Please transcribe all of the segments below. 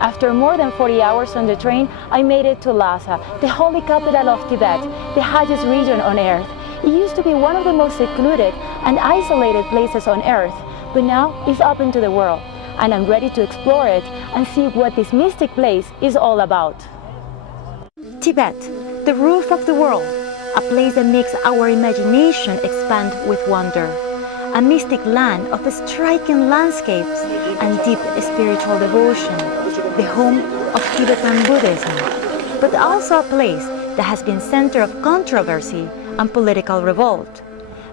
After more than 40 hours on the train, I made it to Lhasa, the holy capital of Tibet, the highest region on earth. It used to be one of the most secluded and isolated places on earth, but now it's open to the world, and I'm ready to explore it and see what this mystic place is all about. Tibet, the roof of the world, a place that makes our imagination expand with wonder. A mystic land of striking landscapes and deep spiritual devotion, the home of Tibetan Buddhism, but also a place that has been center of controversy and political revolt.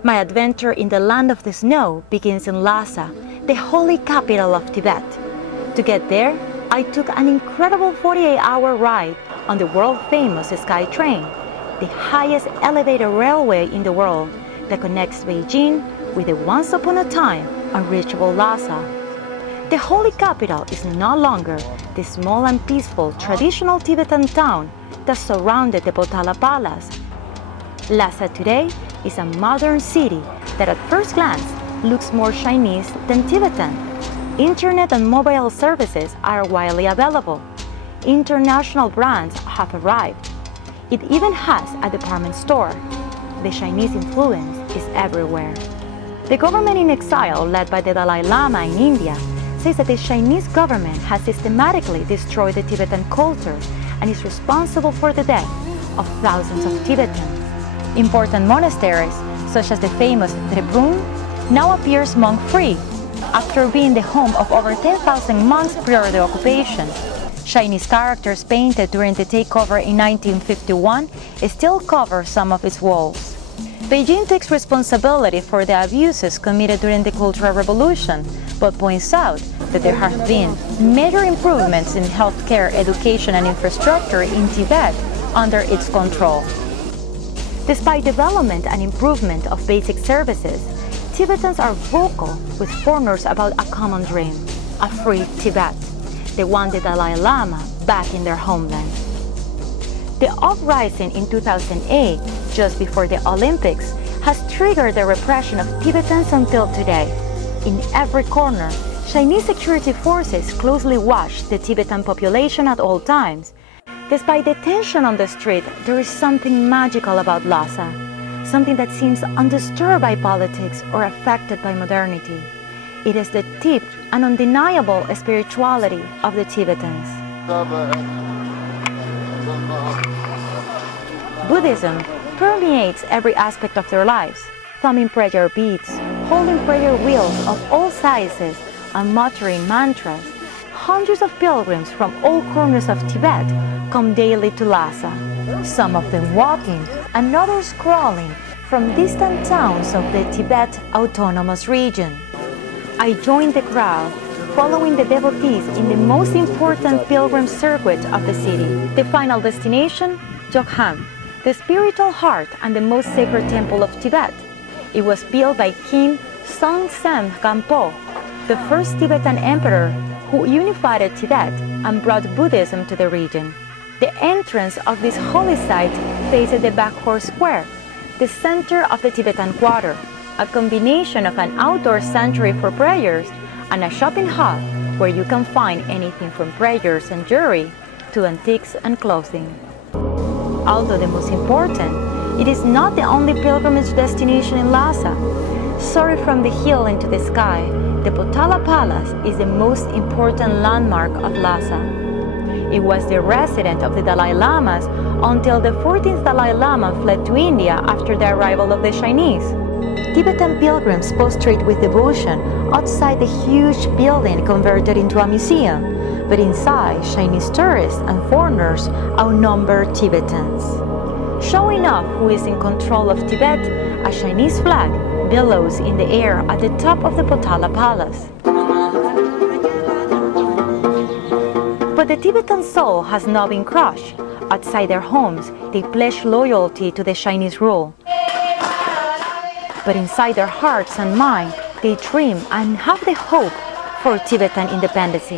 My adventure in the land of the snow begins in Lhasa, the holy capital of Tibet. To get there, I took an incredible 48-hour ride on the world-famous Sky Train, the highest elevated railway in the world that connects Beijing with the once upon a time unreachable Lhasa. The holy capital is no longer the small and peaceful traditional Tibetan town that surrounded the Potala Palace. Lhasa today is a modern city that at first glance looks more Chinese than Tibetan. Internet and mobile services are widely available. International brands have arrived. It even has a department store. The Chinese influence is everywhere. The government in exile, led by the Dalai Lama in India, says that the Chinese government has systematically destroyed the Tibetan culture and is responsible for the death of thousands of Tibetans. Important monasteries, such as the famous Tribhuvan, now appears monk-free, after being the home of over 10,000 monks prior to the occupation. Chinese characters painted during the takeover in 1951 still cover some of its walls. Beijing takes responsibility for the abuses committed during the Cultural Revolution, but points out that there have been major improvements in healthcare, education, and infrastructure in Tibet under its control. Despite development and improvement of basic services, Tibetans are vocal with foreigners about a common dream, a free Tibet. They want the Dalai Lama back in their homeland. The uprising in 2008, just before the Olympics, has triggered the repression of Tibetans until today. In every corner, Chinese security forces closely watch the Tibetan population at all times. Despite the tension on the street, there is something magical about Lhasa, something that seems undisturbed by politics or affected by modernity. It is the deep and undeniable spirituality of the Tibetans. Buddhism permeates every aspect of their lives, thumbing prayer beads, holding prayer wheels of all sizes, and muttering mantras. Hundreds of pilgrims from all corners of Tibet come daily to Lhasa, some of them walking and others crawling from distant towns of the Tibet Autonomous Region. I joined the crowd, following the devotees in the most important pilgrim circuit of the city. The final destination, Jokham, the spiritual heart and the most sacred temple of Tibet. It was built by King Songtsen Gampo, the first Tibetan emperor who unified Tibet and brought Buddhism to the region. The entrance of this holy site faces the Bakhor Square, the center of the Tibetan Quarter, a combination of an outdoor sanctuary for prayers and a shopping hub where you can find anything from prayers and jewelry to antiques and clothing. Although the most important, it is not the only pilgrimage destination in Lhasa. Soaring from the hill into the sky, the Potala Palace is the most important landmark of Lhasa. It was the residence of the Dalai Lamas until the 14th Dalai Lama fled to India after the arrival of the Chinese. Tibetan pilgrims prostrate with devotion outside the huge building converted into a museum, but inside, Chinese tourists and foreigners outnumber Tibetans. Showing off who is in control of Tibet, a Chinese flag billows in the air at the top of the Potala Palace. But the Tibetan soul has not been crushed. Outside their homes, they pledge loyalty to the Chinese rule. But inside their hearts and minds, they dream and have the hope for Tibetan independence.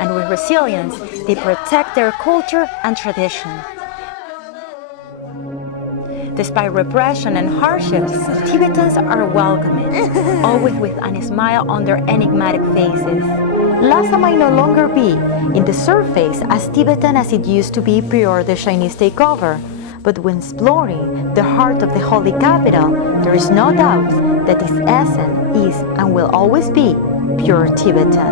And with resilience, they protect their culture and tradition. Despite repression and hardships, Tibetans are welcoming, always with a smile on their enigmatic faces. Lhasa might no longer be, in the surface, as Tibetan as it used to be prior the Chinese takeover, but when exploring the heart of the holy capital, there is no doubt that its essence is and will always be pure Tibetan.